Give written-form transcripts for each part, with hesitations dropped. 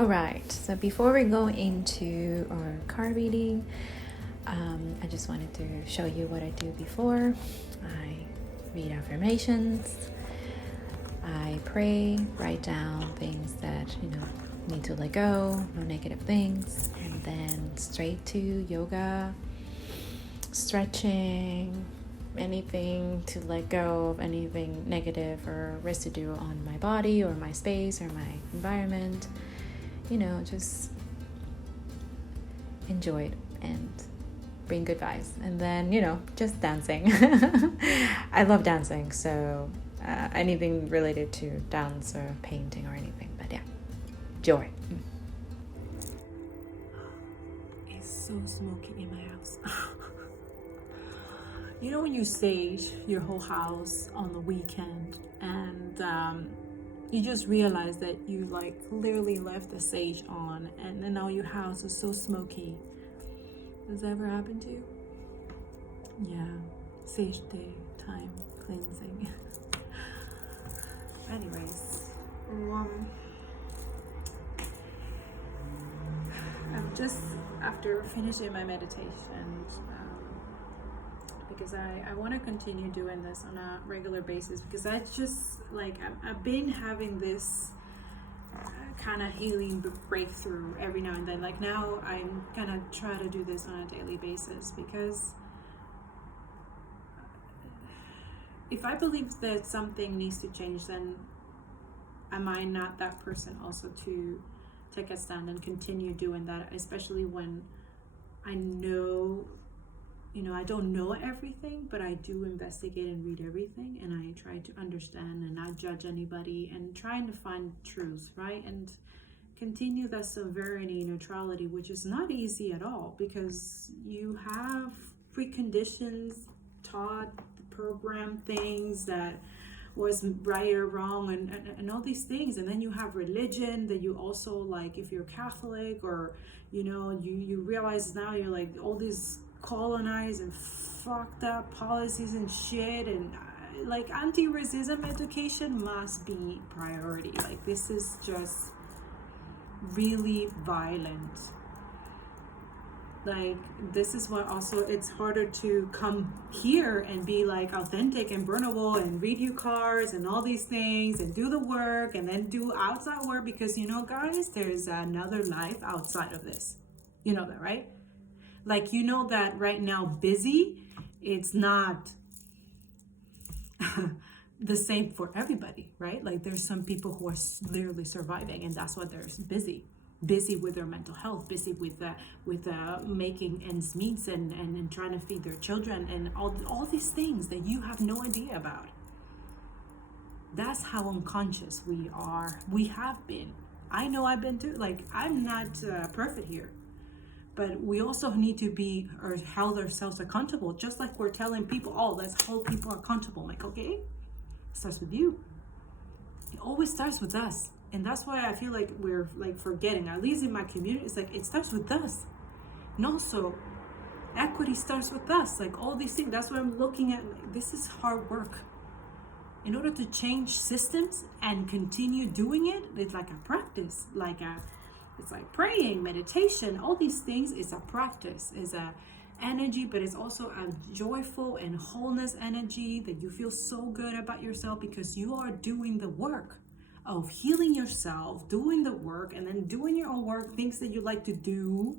Alright, so before we go into our card reading, I just wanted to show you what I do before. I read affirmations, I pray, write down things that, need to let go, no negative things, and then straight to yoga, stretching, anything to let go of anything negative or residue on my body or my space or my environment. Just enjoy it and bring good vibes. And then, just dancing. I love dancing, so anything related to dance or painting or anything. But yeah, joy. It's so smoky in my house. You know when you sage your whole house on the weekend and you just realize that you literally left the sage on and then now your house is so smoky. Does that ever happen to you? Yeah, sage day time cleansing. Anyways, I'm just after finishing my meditation because I want to continue doing this on a regular basis because I just I've been having this kind of healing breakthrough every now and then. Now I'm gonna try to do this on a daily basis because if I believe that something needs to change, then am I not that person also to take a stand and continue doing that, especially when I know I don't know everything, but I do investigate and read everything, and I try to understand and not judge anybody and trying to find truth, right? And continue that severity, neutrality, which is not easy at all because you have preconditions, taught, program things that was right or wrong and all these things, and then you have religion that you also if you're Catholic or you realize now you're all these colonized and fucked up policies and shit, and anti-racism education must be priority. This is just really violent. This is what also it's harder to come here and be authentic and burnable and read your cards and all these things and do the work and then do outside work because guys, there's another life outside of this. You know that, right? That right now busy, it's not the same for everybody, right? There's some people who are literally surviving and that's what they're busy with their mental health, busy with making ends meet and trying to feed their children and all these things that you have no idea about. That's how unconscious we have been. I know I've been too. I'm not perfect here, but we also need to be or hold ourselves accountable, just like we're telling people, let's hold people accountable. Okay, it starts with you. It always starts with us. And that's why I feel we're forgetting, at least in my community, it's it starts with us. And also, equity starts with us. All these things, that's what I'm looking at. This is hard work. In order to change systems and continue doing it, it's a practice. It's praying, meditation, all these things is a practice, is a energy, but it's also a joyful and wholeness energy that you feel so good about yourself because you are doing the work of healing yourself, doing the work, and then doing your own work, things that you like to do,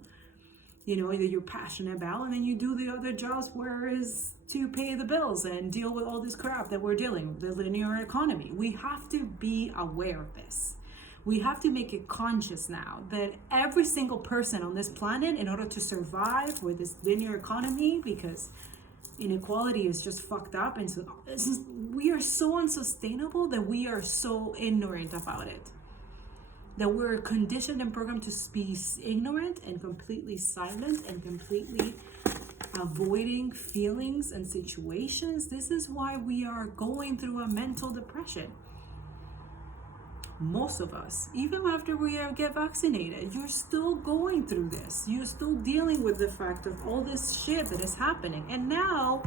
that you're passionate about, and then you do the other jobs where is to pay the bills and deal with all this crap that we're dealing with, the linear economy. We have to be aware of this. We have to make it conscious now that every single person on this planet, in order to survive with this linear economy, because inequality is just fucked up, and so we are so unsustainable that we are so ignorant about it, that we're conditioned and programmed to be ignorant and completely silent and completely avoiding feelings and situations. This is why we are going through a mental depression. Most of us, even after we get vaccinated, you're still going through this. You're still dealing with the fact of all this shit that is happening. And now,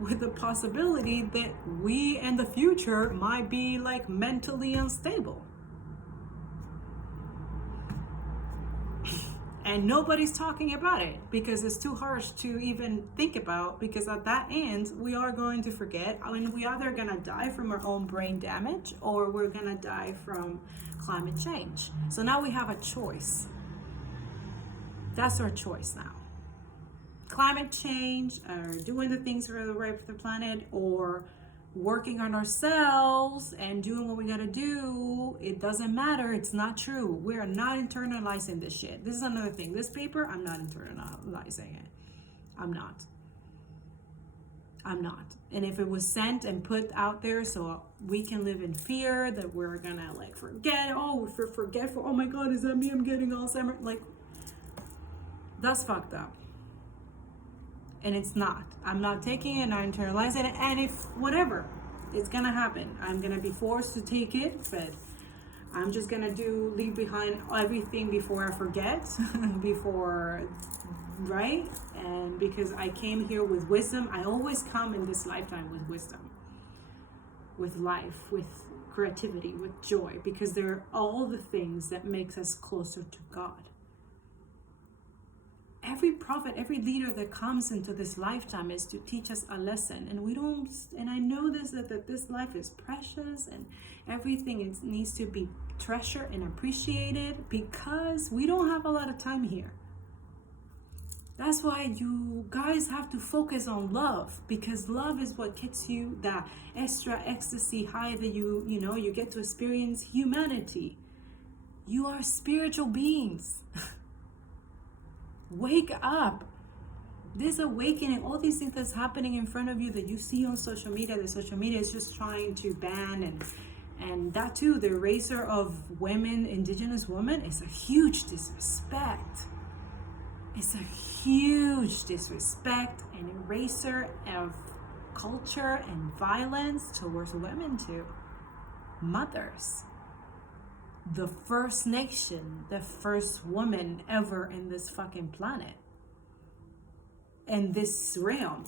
with the possibility that we in the future might be mentally unstable. And nobody's talking about it because it's too harsh to even think about, because at that end, we are going to forget. I mean, we either going to die from our own brain damage or we're going to die from climate change. So now we have a choice. That's our choice now. Climate change, or doing the things that are right for the planet, or working on ourselves and doing what we gotta do. It doesn't matter. It's not true. We are not internalizing this shit. This is another thing. This paper, I'm not internalizing it. I'm not. And if it was sent and put out there so we can live in fear that we're gonna like forget, oh, if we're forgetful, oh my God, is that me? I'm getting Alzheimer's. Like, that's fucked up. And it's not. I'm not taking it, not internalizing it. And if whatever, it's gonna happen. I'm gonna be forced to take it, but I'm just gonna leave behind everything before I forget, right? And because I came here with wisdom, I always come in this lifetime with wisdom, with life, with creativity, with joy, because they're all the things that makes us closer to God. Every prophet, every leader that comes into this lifetime is to teach us a lesson. And we don't, and I know this, that this life is precious and everything needs to be treasured and appreciated, because we don't have a lot of time here. That's why you guys have to focus on love, because love is what gets you that extra ecstasy high that you get to experience humanity. You are spiritual beings. Wake up. This awakening, all these things that's happening in front of you that you see on social media, that social media is just trying to ban, and that too, the eraser of women, indigenous women, is a huge disrespect. It's a huge disrespect and eraser of culture and violence towards women too. Mothers. The first nation, the first woman ever in this fucking planet, in this realm.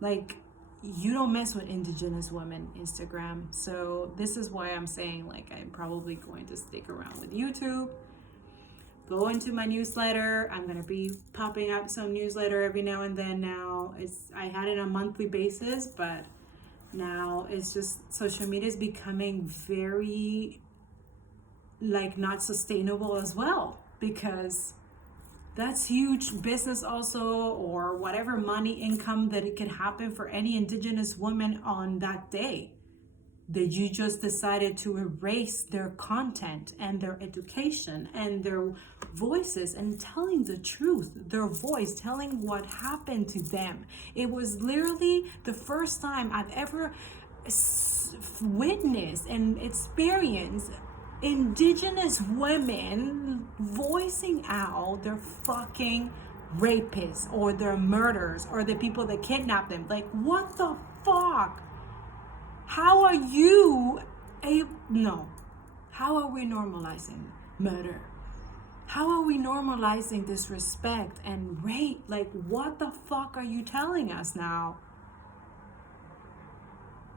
Like, you don't mess with indigenous women Instagram. So this is why I'm saying, like, I'm probably going to stick around with YouTube. Go into my newsletter. I'm gonna be popping up some newsletter every now and then. Now I had it on a monthly basis, but now it's just social media is becoming very not sustainable as well, because that's huge business also, or whatever money income that it could happen for any indigenous woman on that day that you just decided to erase their content and their education and their voices and telling the truth, their voice, telling what happened to them. It was literally the first time I've ever witnessed and experienced indigenous women voicing out their fucking rapists or their murderers or the people that kidnapped them. Like, what the fuck? How are you how are we normalizing murder? How are we normalizing disrespect and rape? Like, what the fuck are you telling us now?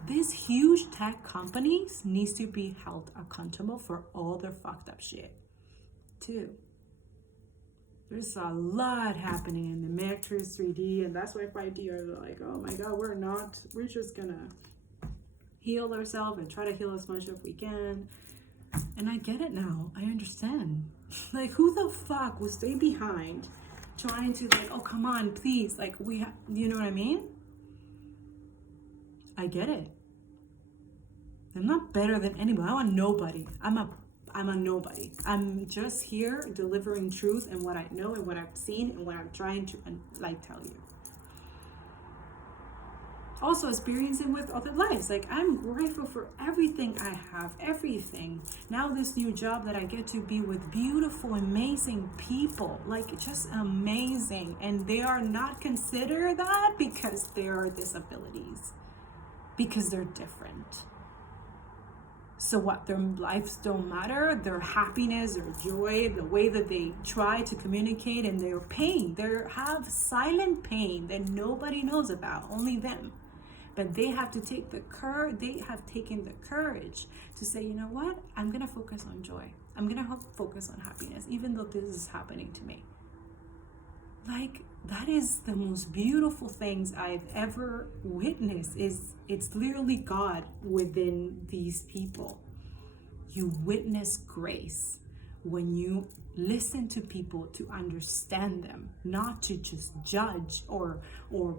These huge tech companies needs to be held accountable for all their fucked up shit too. There's a lot happening in the Matrix 3D, and that's why 5D are like, oh my God, we're just gonna heal ourselves and try to heal as much as we can. And I get it now. I understand. Like, who the fuck will stay behind trying to oh, come on, please. Like, you know what I mean? I get it. I'm not better than anybody. I'm a nobody. I'm a nobody. I'm just here delivering truth and what I know and what I've seen and what I'm trying to tell you. Also experiencing with other lives. Like, I'm grateful for everything I have, everything. Now this new job that I get to be with beautiful, amazing people, like just amazing. And they are not considered that because they are disabilities, because they're different. So what, their lives don't matter, their happiness, their joy, the way that they try to communicate, and their pain, they have silent pain that nobody knows about, only them. But they have to take they have taken the courage to say, you know what, I'm gonna focus on joy. I'm gonna focus on happiness, even though this is happening to me. Like, that is the most beautiful things I've ever witnessed. It's literally God within these people. You witness grace when you listen to people to understand them, not to just judge or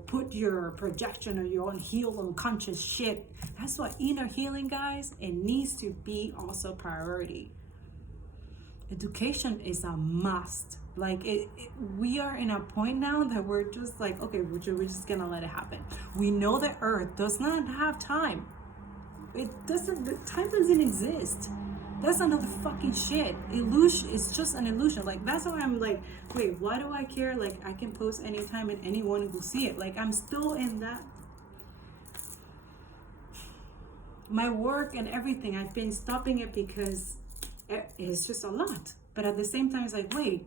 put your projection or your own healed unconscious shit. That's what inner healing, guys, it needs to be also priority. Education is a must. Like, we are in a point now that we're just like, okay, we're just gonna let it happen. We know that Earth does not have time. Time doesn't exist. That's another fucking shit. Illusion is just an illusion. Like, that's why I'm like, wait, why do I care? Like, I can post anytime and anyone will see it. Like, I'm still in that. My work and everything, I've been stopping it because it's just a lot. But at the same time, it's like, wait,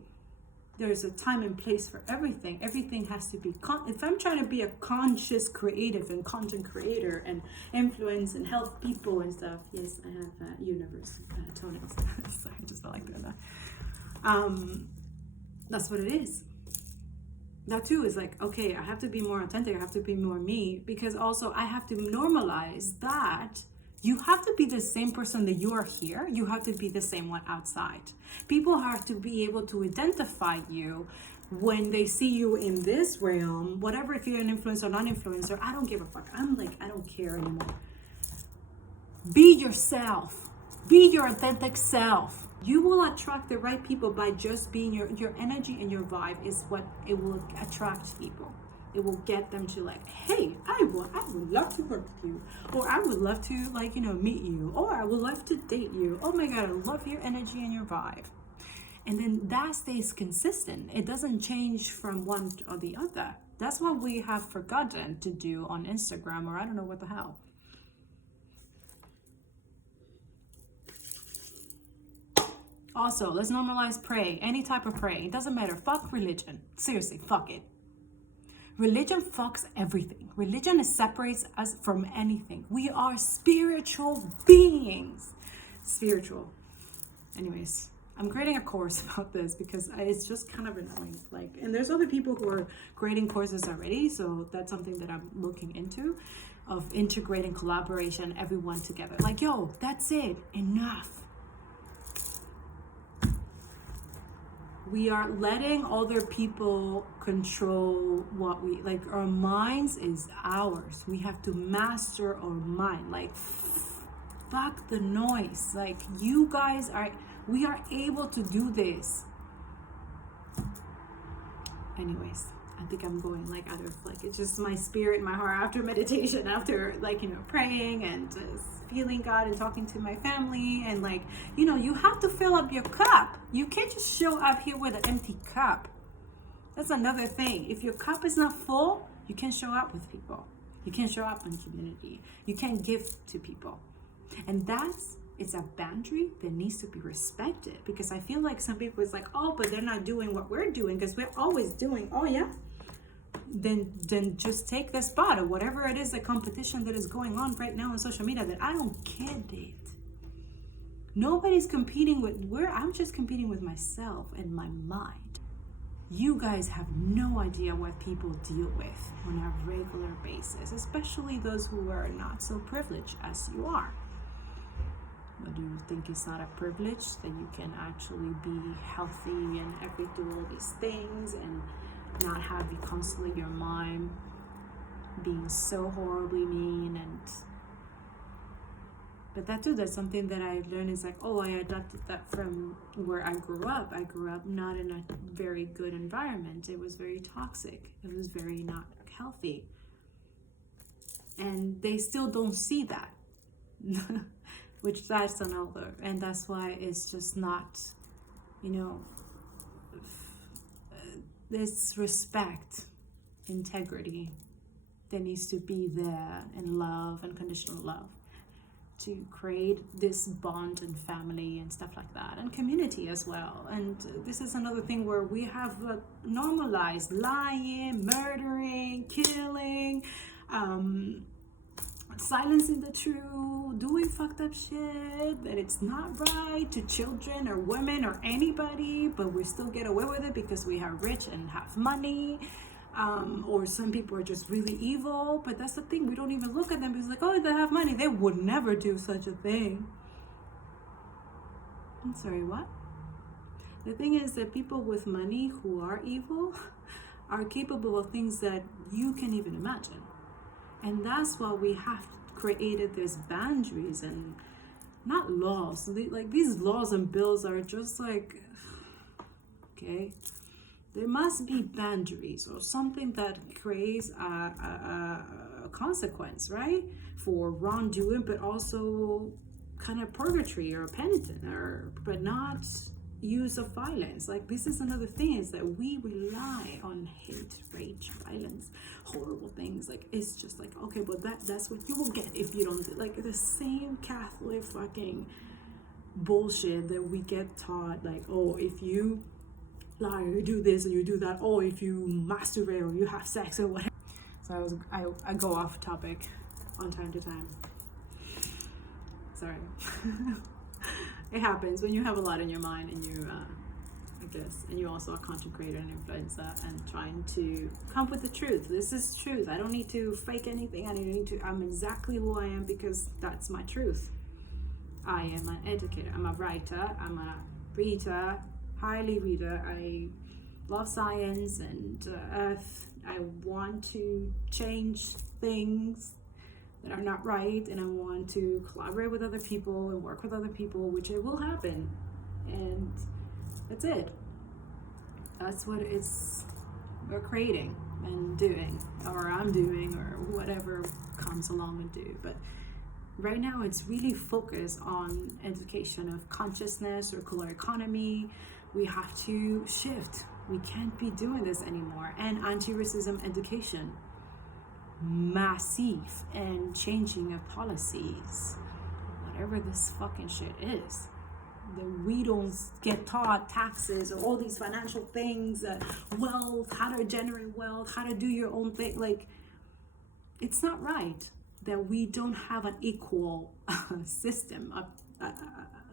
there's a time and place for everything. Everything has to be if I'm trying to be a conscious creative and content creator and influence and help people and stuff. Yes, I have universe toenails. So I just don't like doing that. That's what it is. That too is like, okay, I have to be more authentic. I have to be more me, because also I have to normalize that you have to be the same person that you are here. You have to be the same one outside. People have to be able to identify you when they see you in this realm, whatever, if you're an influencer or non-influencer, I don't give a fuck. I'm like, I don't care anymore. Be yourself. Be your authentic self. You will attract the right people by just being your energy and your vibe is what it will attract people. It will get them to like, hey, I would love to work with you, or I would love to meet you, or I would love to date you. Oh my God, I love your energy and your vibe. And then that stays consistent. It doesn't change from one or the other. That's what we have forgotten to do on Instagram, or I don't know what the hell. Also, let's normalize pray. Any type of pray. It doesn't matter. Fuck religion. Seriously, fuck it. Religion fucks everything. Religion separates us from anything. We are spiritual beings. Spiritual. Anyways, I'm creating a course about this because it's just kind of annoying. Like, and there's other people who are creating courses already, so that's something that I'm looking into, of integrating collaboration, everyone together. Like, yo, that's it. Enough. We are letting other people control what we like. Our minds is ours. We have to master our mind. Like, fuck the noise. Like, you guys we are able to do this. Anyways, I think I'm going like out of like, it's just my spirit, my heart after meditation, after praying and just feeling God and talking to my family, and you have to fill up your cup. You can't just show up here with an empty cup. That's another thing. If your cup is not full, you can't show up with people. You can't show up in the community. You can't give to people. And it's a boundary that needs to be respected, because I feel like some people is like, oh, but they're not doing what we're doing because we're always doing. Oh yeah, then just take the spot, or whatever it is, the competition that is going on right now on social media, that I don't get it. Nobody's competing I'm just competing with myself and my mind. You guys have no idea what people deal with on a regular basis, especially those who are not so privileged as you are. But do you think it's not a privilege that you can actually be healthy and do all these things and not have constantly your mind being so horribly mean? But that's something that I learned, is like, oh, I adopted that from where I grew up. I grew up not in a very good environment. It was very toxic. It was very not healthy. And they still don't see that. Which that's another. And that's why it's just not, this respect, integrity that needs to be there, and love, and conditional love, to create this bond and family and stuff like that, and community as well. And this is another thing where we have normalized lying, murdering, killing, silencing the truth, doing fucked up shit, that it's not right to children or women or anybody, but we still get away with it because we are rich and have money. Or some people are just really evil, but that's the thing, we don't even look at them. It's like, oh, they have money, they would never do such a thing. I'm sorry, what? The thing is that people with money who are evil are capable of things that you can't even imagine. And that's why we have created these boundaries and not laws. Like, these laws and bills are just like, okay, there must be boundaries or something that creates a consequence, right? For wrongdoing, but also kind of purgatory or penitent, but not use of violence. Like, this is another thing, is that we rely on hate, rage, violence, horrible things. Like, it's just like, okay, but that's what you will get if you don't, like, the same Catholic fucking bullshit that we get taught, like, oh, if you lie or you do this or you do that, oh, if you masturbate or you have sex or whatever. So I go off topic on time to time, sorry. It happens when you have a lot in your mind, and you I guess, and you also are content creator and influencer and trying to come up with the truth. This is truth. I don't need to fake anything. I'm exactly who I am because that's my truth. I am an educator, I'm a writer, I'm a reader, highly reader. I love science and earth. I want to change things that are not right, and I want to collaborate with other people and work with other people, which it will happen. And that's it. That's what we're creating and doing, or I'm doing, or whatever comes along and do. But right now it's really focused on education of consciousness, circular economy. We have to shift. We can't be doing this anymore. And anti-racism education, massive, and changing of policies, whatever this fucking shit is, that we don't get taught taxes or all these financial things, wealth, how to generate wealth, how to do your own thing. Like, it's not right that we don't have an equal system of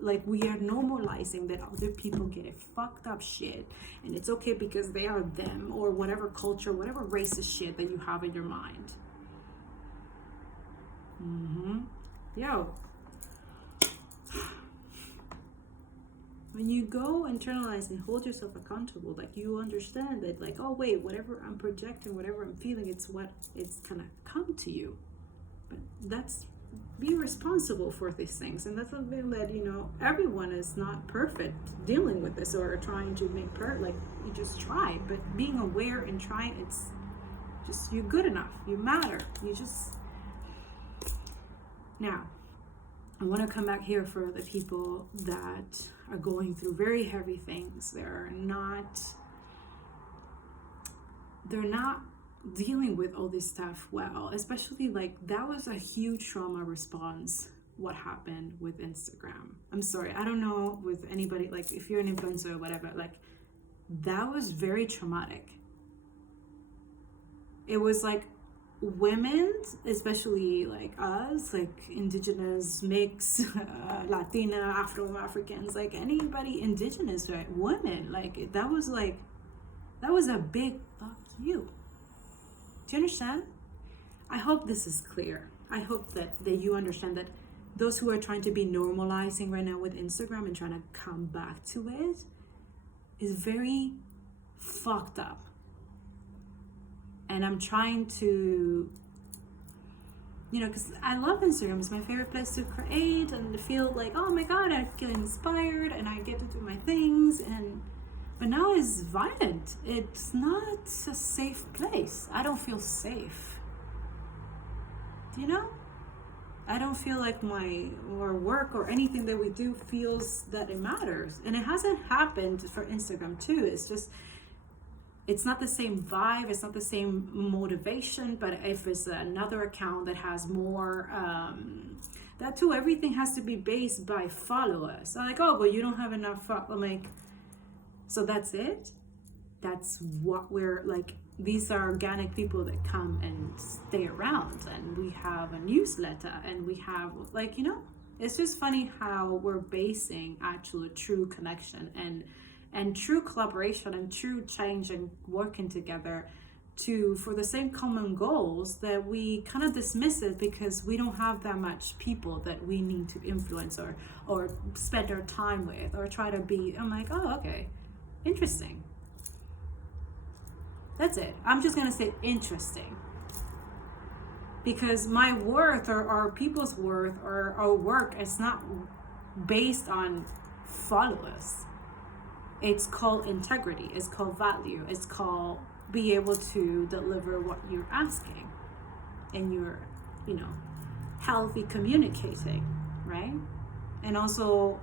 like, we are normalizing that other people get a fucked up shit and it's okay because they are them, or whatever culture, whatever racist shit that you have in your mind. Yo, when you go internalize and hold yourself accountable, like, you understand that, like, oh wait, whatever I'm projecting, whatever I'm feeling, it's gonna come to you. But that's, be responsible for these things. And that's something that, you know, everyone is not perfect dealing with this or trying to make like, you just try. But being aware and trying, it's just, you're good enough, you matter, you just. Now I want to come back here for the people that are going through very heavy things. They're not dealing with all this stuff well, especially, like, that was a huge trauma response, what happened with Instagram. I'm sorry, I don't know with anybody, like, if you're an influencer or whatever, like, that was very traumatic. It was like, women, especially like us, like indigenous, mix, Latina, Afro-Africans, like anybody indigenous, right? Women, like, that was a big fuck you. Do you understand? I hope this is clear. I hope that you understand that those who are trying to be normalizing right now with Instagram and trying to come back to it is very fucked up. And I'm trying to, you know, because I love Instagram. It's my favorite place to create and to feel like, oh my God, I feel inspired and I get to do my things. But now it's violent. It's not a safe place. I don't feel safe. Do you know? I don't feel like our work or anything that we do feels that it matters. And it hasn't happened for Instagram too. It's just, it's not the same vibe. It's not the same motivation. But if it's another account that has more, that too, everything has to be based by followers. I'm like, oh, but you don't have enough. I'm like, so that's it? that's what we're like. These are organic people that come and stay around, and we have a newsletter, and we have like, it's just funny how we're basing actual true connection and true collaboration and true change and working together for the same common goals, that we kind of dismiss it because we don't have that much people that we need to influence or spend our time with or try to be. I'm like, oh, okay, interesting. That's it. I'm just gonna say interesting, because my worth or our people's worth or our work is not based on followers. It's called integrity, it's called value, it's called be able to deliver what you're asking, and you're healthy communicating, right? And also,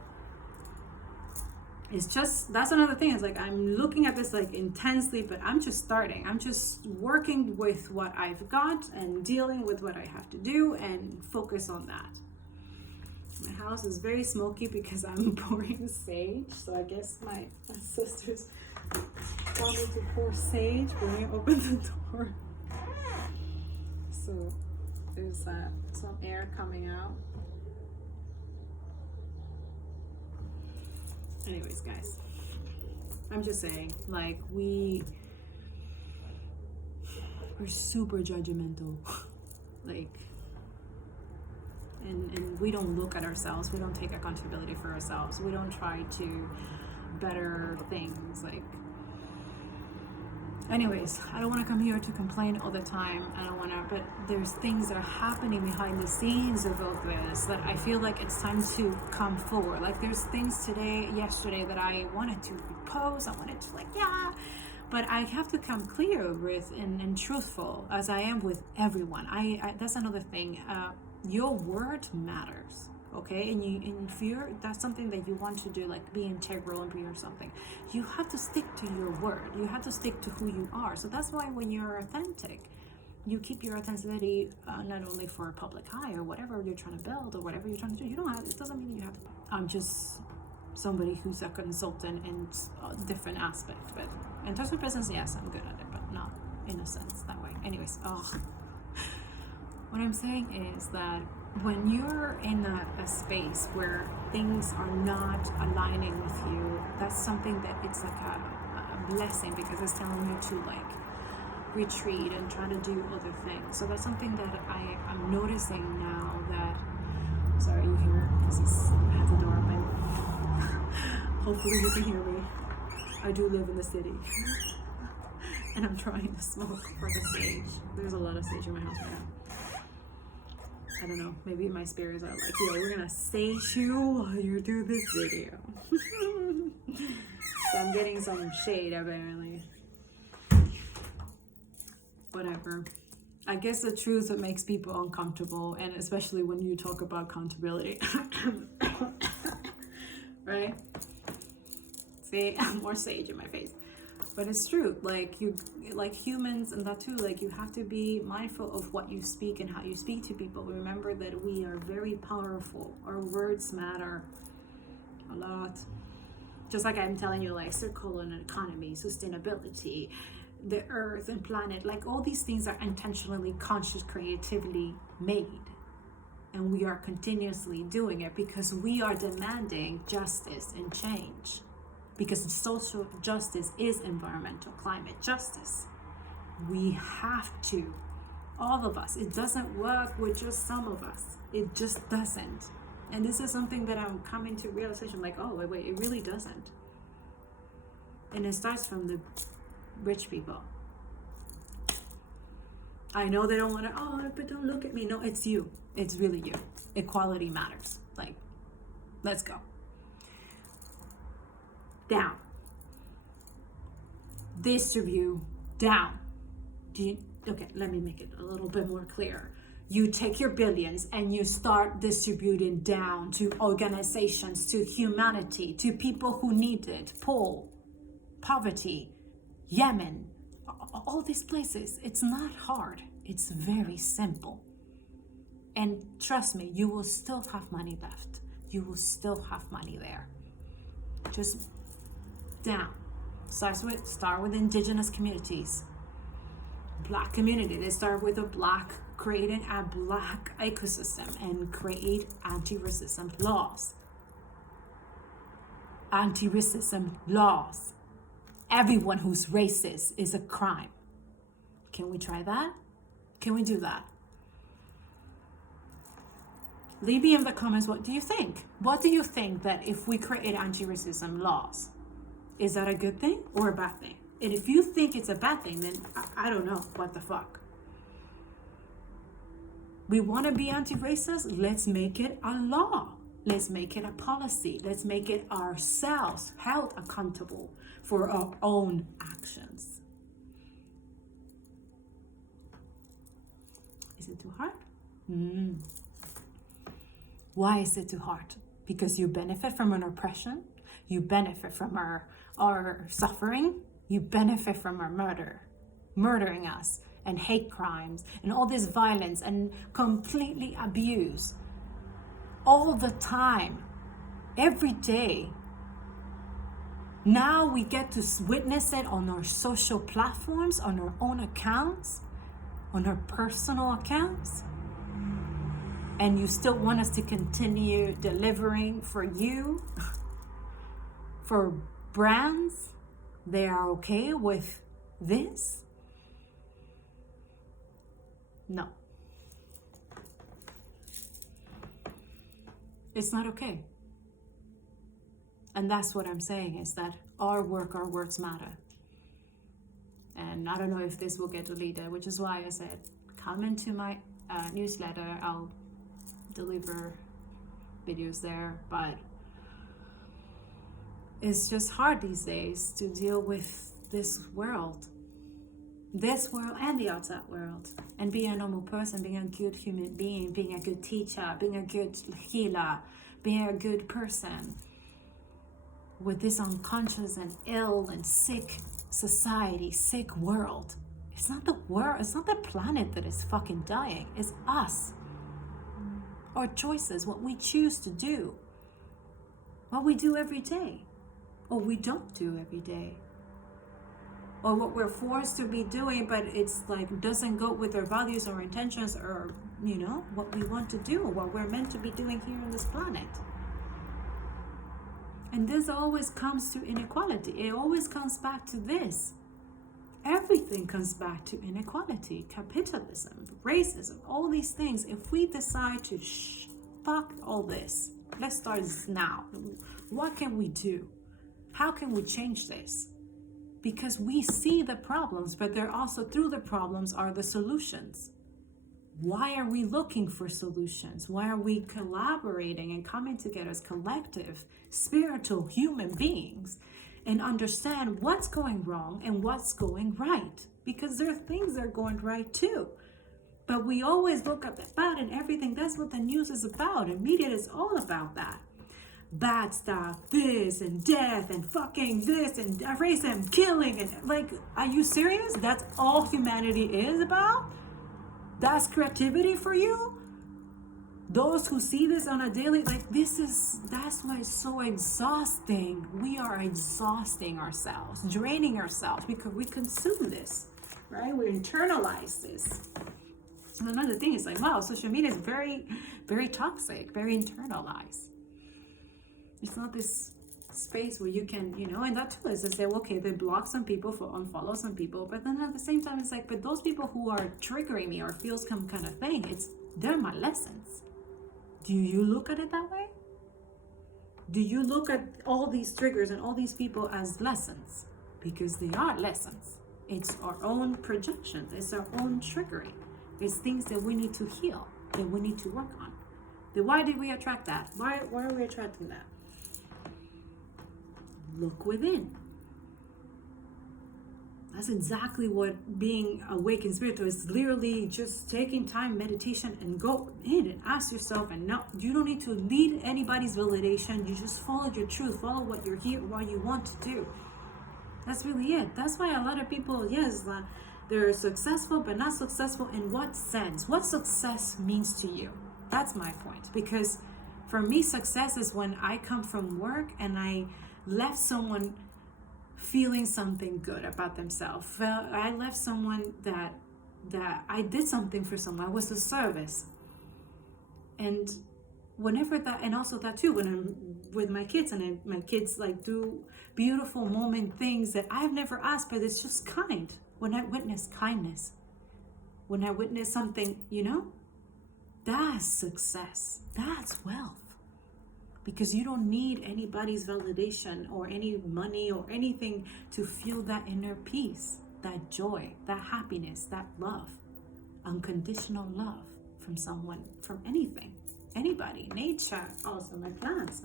it's just, that's another thing. It's like I'm looking at this like intensely, but I'm just starting. I'm just working with what I've got and dealing with what I have to do and focus on that. My house is very smoky because I'm pouring sage, so I guess my sisters want me to pour sage when I open the door. So there's some air coming out. Anyways, guys, I'm just saying, like, we're super judgmental, like, and we don't look at ourselves, we don't take accountability for ourselves, we don't try to better things, like, anyways, I don't want to come here to complain all the time. I don't want to, but there's things that are happening behind the scenes of all this that I feel like it's time to come forward. Like, there's things yesterday that I wanted to post, I wanted to but I have to come clear with and truthful as I am with everyone. I that's another thing. Your word matters. Okay, and if that's something that you want to do, like be integral and be or something, you have to stick to your word. You have to stick to who you are. So that's why when you're authentic, you keep your authenticity not only for a public eye or whatever you're trying to build or whatever you're trying to do. It doesn't mean you have to. I'm just somebody who's a consultant in a different aspect. But in terms of business, yes, I'm good at it, but not in a sense that way. Anyways, what I'm saying is that when you're in a space where things are not aligning with you, that's something that it's like a blessing, because it's telling you to like retreat and try to do other things. So that's something that I'm noticing now that, sorry you hear it because I have the door open. Hopefully you can hear me. I do live in the city and I'm trying to smoke for the sage. There's a lot of sage in my house right now. I don't know, maybe my spirits are like, yo, we're gonna sage you while you do this video. So I'm getting some shade apparently. Whatever. I guess the truth that makes people uncomfortable, and especially when you talk about accountability. Right? See, more sage in my face. But it's true, like humans and that too, like you have to be mindful of what you speak and how you speak to people. Remember that we are very powerful. Our words matter a lot. Just like I'm telling you, like circular economy, sustainability, the earth and planet, like all these things are intentionally conscious, creatively made. And we are continuously doing it because we are demanding justice and change. Because social justice is environmental climate justice. We have to, all of us. It doesn't work with just some of us. It just doesn't. And this is something that I'm coming to realization, like, oh, wait, it really doesn't. And it starts from the rich people. I know they don't want to, but don't look at me. No, it's you. It's really you. Equality matters. Like, let's go. Down. Distribute down. Okay, let me make it a little bit more clear. You take your billions and you start distributing down to organizations, to humanity, to people who need it. Poor, poverty, Yemen, all these places. It's not hard. It's very simple. And trust me, you will still have money left. You will still have money there. Just down. Start with indigenous communities, Black community. They start with creating a Black ecosystem and create anti-racism laws. Anti-racism laws. Everyone who's racist is a crime. Can we try that? Can we do that? Leave me in the comments, what do you think? What do you think that if we create anti-racism laws, is that a good thing or a bad thing? And if you think it's a bad thing, then I don't know, what the fuck? We want to be anti-racist? Let's make it a law. Let's make it a policy. Let's make it ourselves held accountable for our own actions. Is it too hard? Why is it too hard? Because you benefit from an oppression. You benefit from our suffering. You benefit from our murdering us, and hate crimes, and all this violence, and completely abuse. All the time, every day. Now we get to witness it on our social platforms, on our own accounts, on our personal accounts. And you still want us to continue delivering for you, for brands. They are okay with this? No. It's not okay. And that's what I'm saying, is that our words matter. And I don't know if this will get deleted, which is why I said, come into my newsletter. I'll deliver videos there. But it's just hard these days to deal with this world and the outside world, and being a normal person, being a good human being, being a good teacher, being a good healer, being a good person with this unconscious and ill and sick society, sick world. It's not the world, it's not the planet that is fucking dying, it's us. Our choices, what we choose to do, what we do every day, or we don't do every day, or what we're forced to be doing, but it's like doesn't go with our values or intentions, or what we want to do, what we're meant to be doing here on this planet. And this always comes to inequality. It always comes back to this. Everything comes back to inequality, capitalism, racism, all these things. If we decide to fuck all this, let's start this now. What can we do? How can we change this? Because we see the problems, but they're also, through the problems are the solutions. Why are we looking for solutions? Why are we collaborating and coming together as collective, spiritual human beings and understand what's going wrong and what's going right? Because there are things that are going right too. But we always look at the bad and everything. That's what the news is about. And media is all about that. Bad stuff, this and death and fucking this and racism, killing, and like, are you serious? That's all humanity is about? That's creativity for you? Those who see this on a daily, that's why it's so exhausting. We are exhausting ourselves, draining ourselves, because we consume this, right? We internalize this. And another thing is wow, social media is very, very toxic, very internalized. It's not this space where you can, and that too is to say, okay, they block some people, unfollow some people, but then at the same time, it's but those people who are triggering me or feel some kind of thing, they're my lessons. Do you look at it that way? Do you look at all these triggers and all these people as lessons? Because they are lessons. It's our own projection. It's our own triggering. It's things that we need to heal, that we need to work on. Then why did we attract that? Why are we attracting that? Look within. That's exactly what being awake and spiritual is. Literally just taking time, meditation, and go in and ask yourself. And no, you don't need to need anybody's validation. You just follow your truth, follow what you're here, what you want to do. That's really it. That's why a lot of people, they're successful, but not successful in what sense? What success means to you? That's my point. Because for me, success is when I come from work and I left someone feeling something good about themselves. Well, I left someone that I did something for someone. I was a service. And whenever that, and also that too, when I'm with my kids and my kids like do beautiful moment things that I've never asked, but it's just kind. When I witness kindness, when I witness something, that's success. That's wealth. Because you don't need anybody's validation or any money or anything to feel that inner peace, that joy, that happiness, that love, unconditional love from someone, from anything, anybody, nature, also my plants.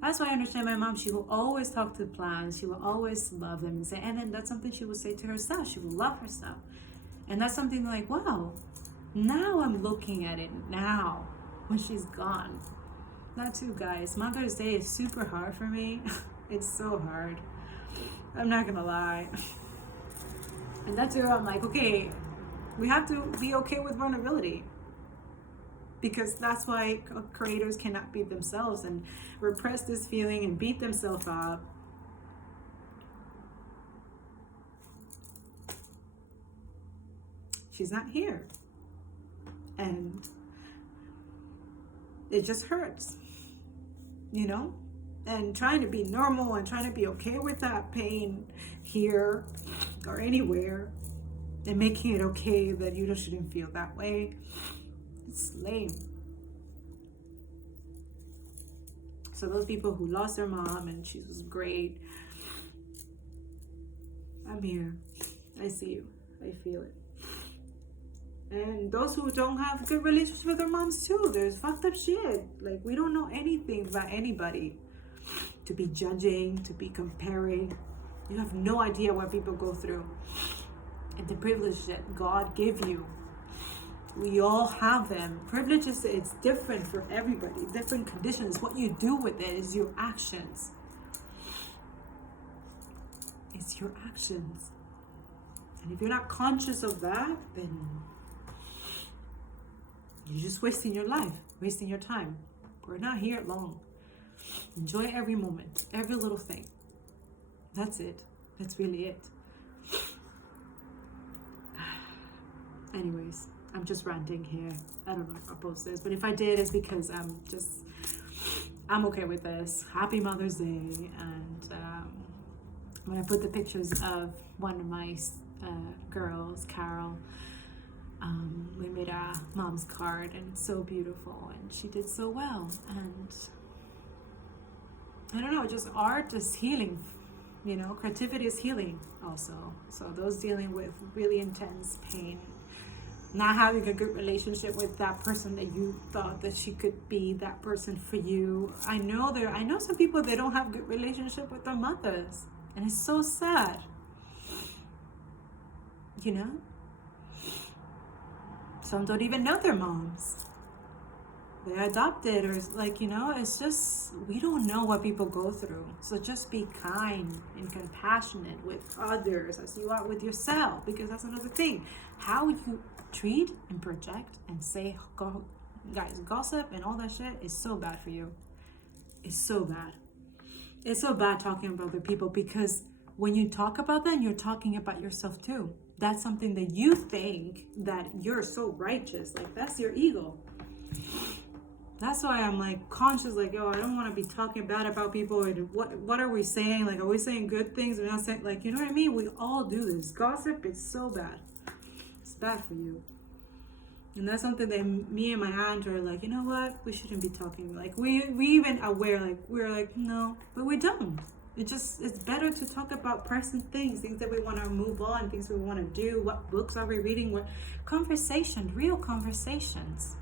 That's why I understand my mom. She will always talk to plants. She will always love them and then that's something she will say to herself. She will love herself. And that's something like, wow, now I'm looking at it now when she's gone. That too, guys. Mother's Day is super hard for me. It's so hard. I'm not gonna lie. And that's where I'm like, okay, we have to be okay with vulnerability. Because that's why creators cannot beat themselves and repress this feeling and beat themselves up. She's not here. And it just hurts, and trying to be normal and trying to be okay with that pain here or anywhere and making it okay that you shouldn't feel that way. It's lame. So those people who lost their mom and she was great, I'm here. I see you. I feel it. And those who don't have good relationships with their moms too, there's fucked up shit. Like, we don't know anything about anybody to be judging, to be comparing. You have no idea what people go through. And the privilege that God gave you, we all have them. Privileges, it's different for everybody, different conditions. What you do with it is your actions. It's your actions. And if you're not conscious of that, then you're just wasting your life, wasting your time. We're not here long. Enjoy every moment, every little thing. That's it. That's really it. Anyways, I'm just ranting here. I don't know if I'll post this, but if I did, it's because I'm okay with this. Happy Mother's Day. And when I put the pictures of one of my girls, Carol, we made a mom's card, and it's so beautiful, and she did so well. And I don't know, just art is healing, creativity is healing also. So those dealing with really intense pain, not having a good relationship with that person that you thought that she could be that person for you. I know some people, they don't have good relationship with their mothers, and it's so sad. Some don't even know their moms. They're adopted, or it's just, we don't know what people go through. So just be kind and compassionate with others as you are with yourself, because that's another thing. How you treat and project and say, guys, gossip and all that shit is so bad for you. It's so bad. It's so bad talking about other people, because when you talk about them, you're talking about yourself too. That's something that you think that you're so righteous. Like, that's your ego. That's why I'm like conscious, like, I don't want to be talking bad about people. Or what are we saying? Like, are we saying good things? We're not saying, like, you know what I mean? We all do this. Gossip is so bad. It's bad for you. And that's something that me and my aunt are like, you know what? We shouldn't be talking. Like, we even aware, like, we're like, no, but we don't. It's better to talk about present things that we want to move on, things we want to do. What books are we reading? What conversation, real conversations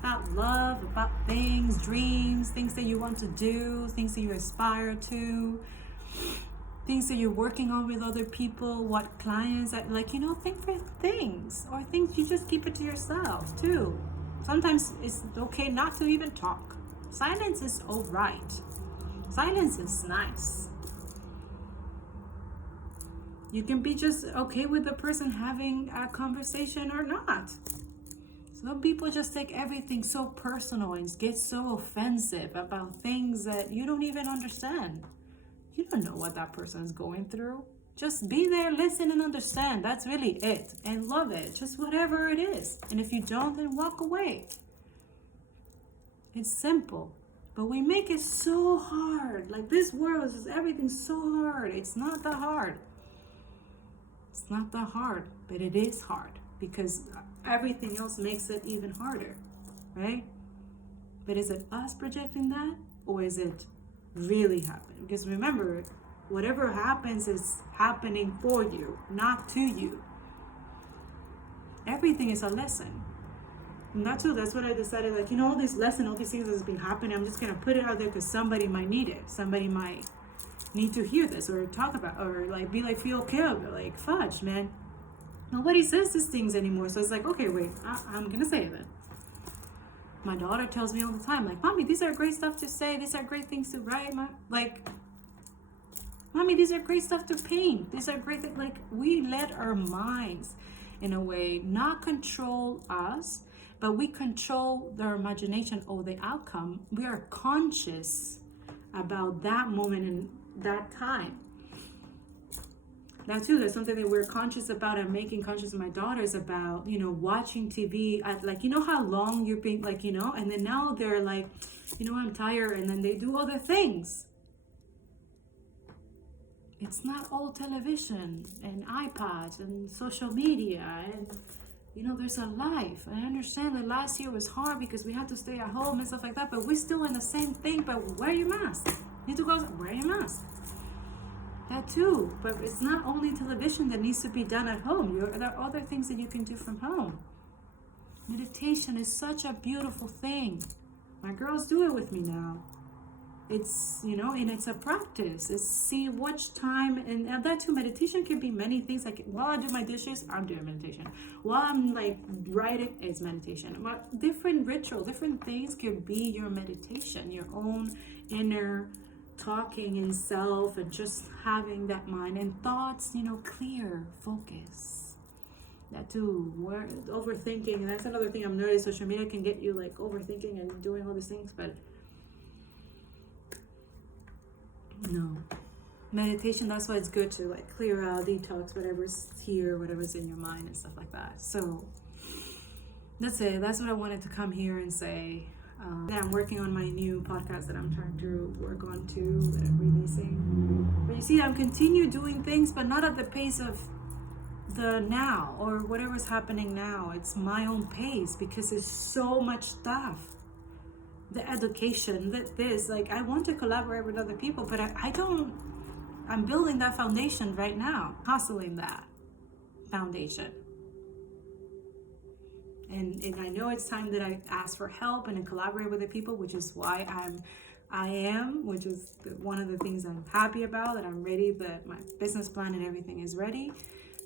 about love, about things, dreams, things that you want to do, things that you aspire to, things that you're working on with other people, what clients, think for things, or things you just keep it to yourself too. Sometimes it's okay not to even talk. Silence is all right. Silence is nice. You can be just okay with the person having a conversation or not. Some people just take everything so personal and get so offensive about things that you don't even understand. You don't know what that person is going through. Just be there, listen, and understand. That's really it. And love it. Just whatever it is. And if you don't, then walk away. It's simple. But we make it so hard. Like, this world is just everything so hard. It's not that hard. It's not that hard. But it is hard. Because everything else makes it even harder. Right? But is it us projecting that? Or is it really happening? Because remember, whatever happens is happening for you, not to you. Everything is a lesson. And that's what I decided, like, all these lessons, all these things that's been happening, I'm just going to put it out there because somebody might need it. Somebody might need to hear this or talk about, or like be like, feel okay about it. Like, fudge, man. Nobody says these things anymore. So it's like, okay, wait, I'm going to say it then. My daughter tells me all the time, like, Mommy, these are great stuff to say. These are great things to write. Mommy, these are great stuff to paint. These are great things. Like, we let our minds, in a way, not control us, but we control their imagination or the outcome. We are conscious about that moment and that time. Now, too, there's something that we're conscious about. I'm making conscious of my daughters about, watching TV at, like, how long you're being, like, and then now they're like, I'm tired, and then they do other things. It's not all television and iPads and social media and, there's a life. And I understand that last year was hard because we had to stay at home and stuff like that, but we're still in the same thing. But wear your mask. You need to go, wear your mask. That too. But it's not only television that needs to be done at home. There are other things that you can do from home. Meditation is such a beautiful thing. My girls do it with me now. It's, and it's a practice. It's see which time, and that too, meditation can be many things. Like, while I do my dishes, I'm doing meditation. While I'm like writing, it's meditation. But different ritual, different things can be your meditation, your own inner talking in self, and just having that mind and thoughts, clear, focus. That too, we're overthinking, and that's another thing I've noticed. Social media can get you like overthinking and doing all these things, but no. Meditation, that's why it's good to like clear out, detox whatever's here, whatever's in your mind and stuff like that. So that's it. That's what I wanted to come here and say. That I'm working on my new podcast that I'm trying to work on too, that I'm releasing. But you see, I'm continue doing things, but not at the pace of the now or whatever's happening now. It's my own pace because there's so much stuff. The education, this, like, I want to collaborate with other people, but I'm building that foundation right now, hustling that foundation. And I know it's time that I ask for help and collaborate with the people, which is why I am, which is one of the things I'm happy about, that I'm ready, that my business plan and everything is ready.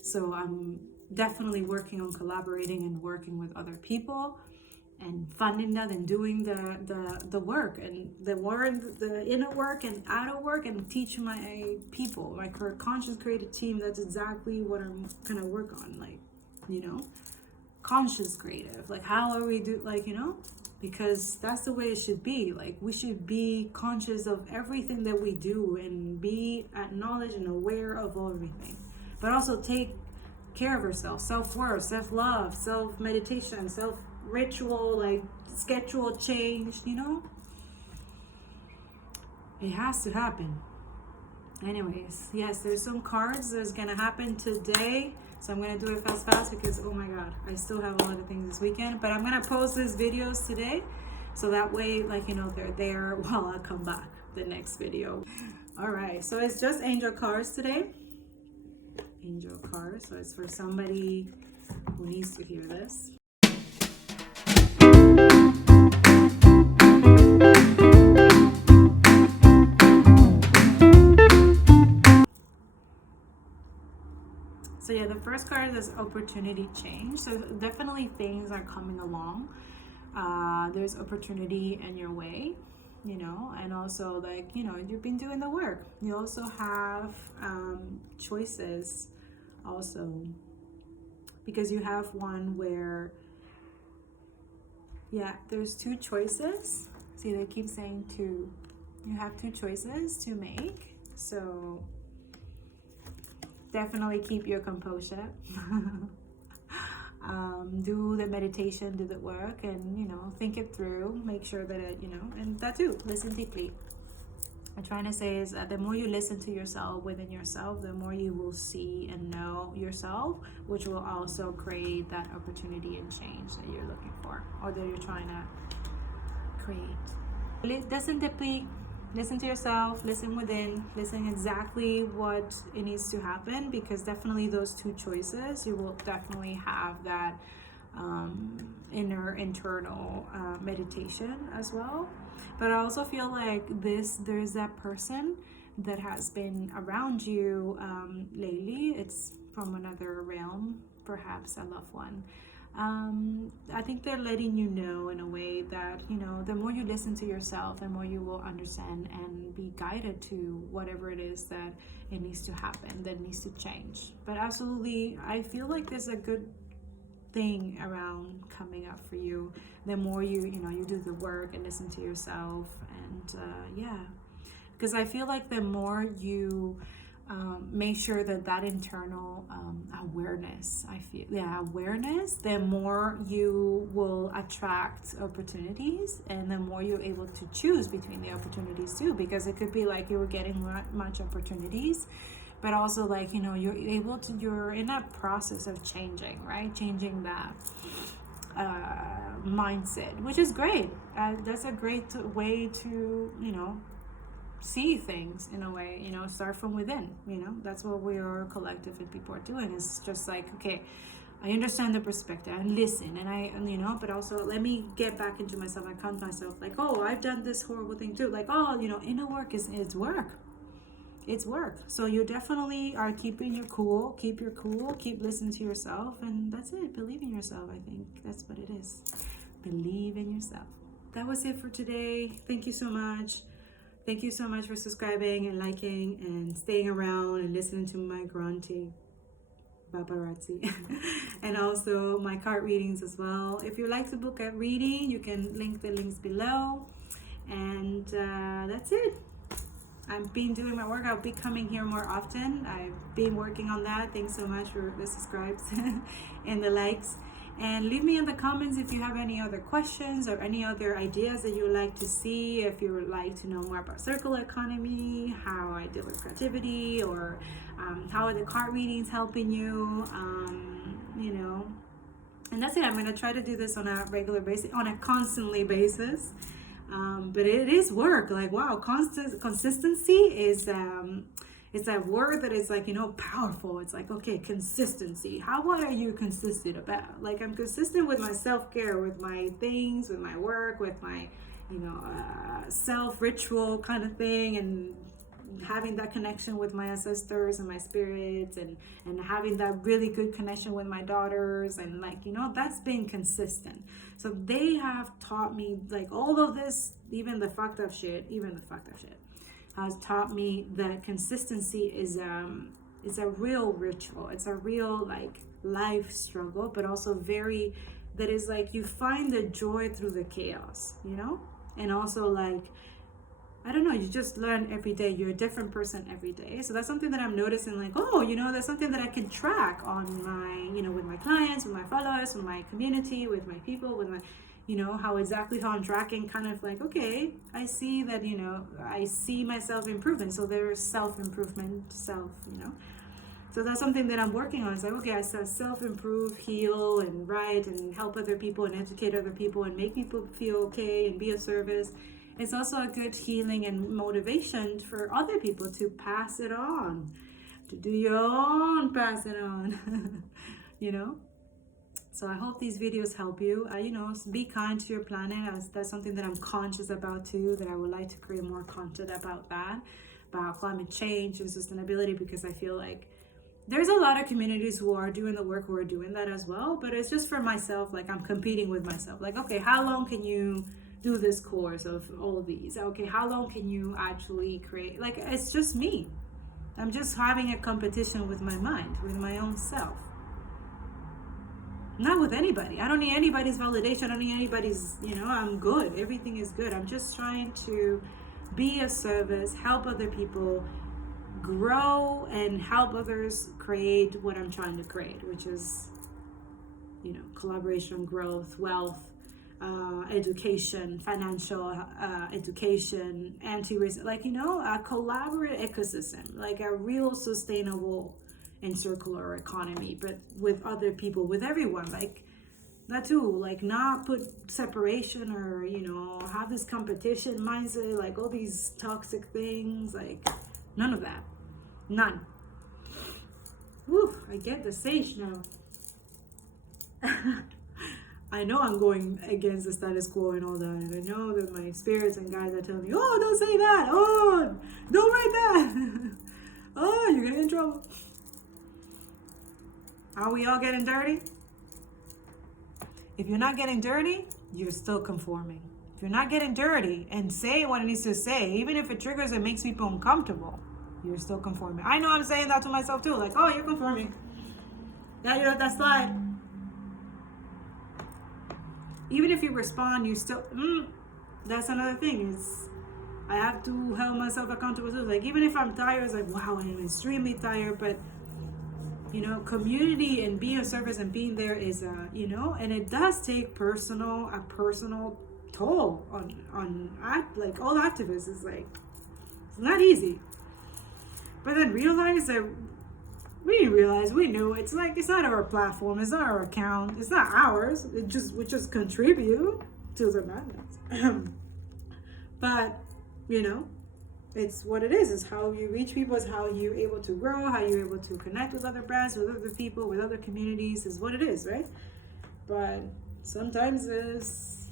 So I'm definitely working on collaborating and working with other people and funding that and doing the work and the inner work and outer work, and teaching my people, like her conscious creative team. That's exactly what I'm gonna work on, like, conscious creative, like how are we do, like, because that's the way it should be. Like, we should be conscious of everything that we do and be acknowledged and aware of everything, but also take care of ourselves, self-worth, self-love, self-meditation, self-ritual, like schedule change, it has to happen. Anyways, yes, there's some cards that's gonna happen today. So I'm going to do it fast because, oh my God, I still have a lot of things this weekend. But I'm going to post these videos today. So that way, like, they're there while I come back the next video. All right. So it's just angel cards today. Angel cards. So it's for somebody who needs to hear this. So yeah, the first card is opportunity change. So definitely things are coming along. There's opportunity in your way, and also, like, you've been doing the work. You also have choices also, because you have one where, yeah, there's two choices. See, they keep saying two. You have two choices to make. So definitely keep your composure. Do the meditation, do the work, and think it through. Make sure that and that too, listen deeply. I'm trying to say is that the more you listen to yourself within yourself, the more you will see and know yourself, which will also create that opportunity and change that you're looking for, or that you're trying to create. Listen deeply, listen to yourself, listen within, listen exactly what it needs to happen, because definitely those two choices, you will definitely have that internal meditation as well. But I also feel like there's that person that has been around you lately. It's from another realm, perhaps a loved one. I think they're letting you know in a way that, the more you listen to yourself, the more you will understand and be guided to whatever it is that it needs to happen, that needs to change. But absolutely, I feel like there's a good thing around coming up for you. The more you do the work and listen to yourself, and because I feel like the more you make sure that internal awareness, the more you will attract opportunities, and the more you're able to choose between the opportunities too, because it could be like you were getting much opportunities, but also like you're in a process of changing that mindset, which is great. That's a great way to see things in a way, start from within. That's what we are collective and people are doing. It's just like, okay, I understand the perspective and listen, and but also let me get back into myself. I count myself like, oh, I've done this horrible thing too, like, oh, inner work is it's work. So you definitely are keeping your cool, keep listening to yourself, and that's it. Believe in yourself. I think that's what it is. Believe in yourself. That was it for today. Thank you so much. Thank you so much for subscribing and liking and staying around and listening to my grunty paparazzi and also my card readings as well. If you like to book a reading, you can link the links below. And that's it. I've been doing my work. I'll be coming here more often. I've been working on that. Thanks so much for the subscribes and the likes. And leave me in the comments if you have any other questions or any other ideas that you would like to see. If you would like to know more about circular economy, how I deal with creativity, or how are the card readings helping you, And that's it. I'm going to try to do this on a regular basis, on a constantly basis. But it is work. Like, wow, consistency is it's that word that is like, powerful. It's like, okay, consistency. What are you consistent about? Like, I'm consistent with my self-care, with my things, with my work, with my, self-ritual kind of thing, and having that connection with my ancestors and my spirits, and having that really good connection with my daughters, and like, that's been consistent. So they have taught me, like, all of this, even the fucked up shit has taught me that consistency is a real ritual. It's a real, like, life struggle, but also that is like, you find the joy through the chaos, and also, like, I don't know, you just learn every day. You're a different person every day. So that's something that I'm noticing, like, oh, that's something that I can track on my, with my clients, with my followers, with my community, with my people, with my, how I'm tracking, kind of like, okay, I see that, I see myself improving. So there's self-improvement, So that's something that I'm working on. It's like, okay, I self-improve, heal, and write, and help other people, and educate other people, and make people feel okay, and be of service. It's also a good healing and motivation for other people to pass it on, to do your own pass it on, So I hope these videos help you. Be kind to your planet. That's something that I'm conscious about too, that I would like to create more content about that, about climate change and sustainability, because I feel like there's a lot of communities who are doing the work, who are doing that as well. But it's just for myself, like, I'm competing with myself. Like, okay, how long can you do this course of all these? Okay, how long can you actually create? Like, it's just me. I'm just having a competition with my mind, with my own self. Not with anybody. I don't need anybody's validation. I don't need anybody's, I'm good. Everything is good. I'm just trying to be of service, help other people, grow and help others create what I'm trying to create, which is, collaboration, growth, wealth, education, financial education, anti-racism, a collaborative ecosystem, like a real sustainable and circular economy, but with other people, with everyone, like that too, like not put separation or, have this competition mindset, like all these toxic things, like none of that. None. Whew, I get the sage now. I know I'm going against the status quo and all that, and I know that my spirits and guides are telling me, oh, don't say that, oh, don't write that. Oh, you're getting in trouble. Are we all getting dirty? If you're not getting dirty, you're still conforming. If you're not getting dirty and saying what it needs to say, even if it triggers and makes people uncomfortable, you're still conforming. I know I'm saying that to myself too, like, oh, you're conforming. Yeah, you're that slide. Even if you respond, you still, that's another thing, is I have to hold myself accountable too. Like, even if I'm tired, it's like, wow, I'm extremely tired, but community and being of service and being there is, and it does take a personal toll on like all activists. Is like, it's not easy. But then realize that we knew it's like, it's not our platform, it's not our account, it's not ours. We just contribute to the madness. But it's what it is. It's how you reach people. It's how you're able to grow, how you're able to connect with other brands, with other people, with other communities, is what it is, right? But sometimes it's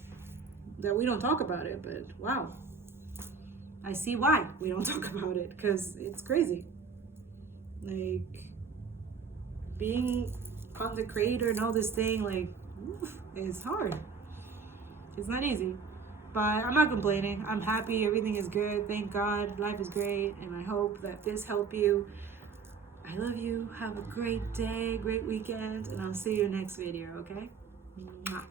that we don't talk about it, but wow. I see why we don't talk about it, because it's crazy. Like, being content creator and all this thing, like, it's hard. It's not easy. But I'm not complaining. I'm happy. Everything is good. Thank God. Life is great. And I hope that this helped you. I love you. Have a great day, great weekend. And I'll see you next video, okay? Mwah.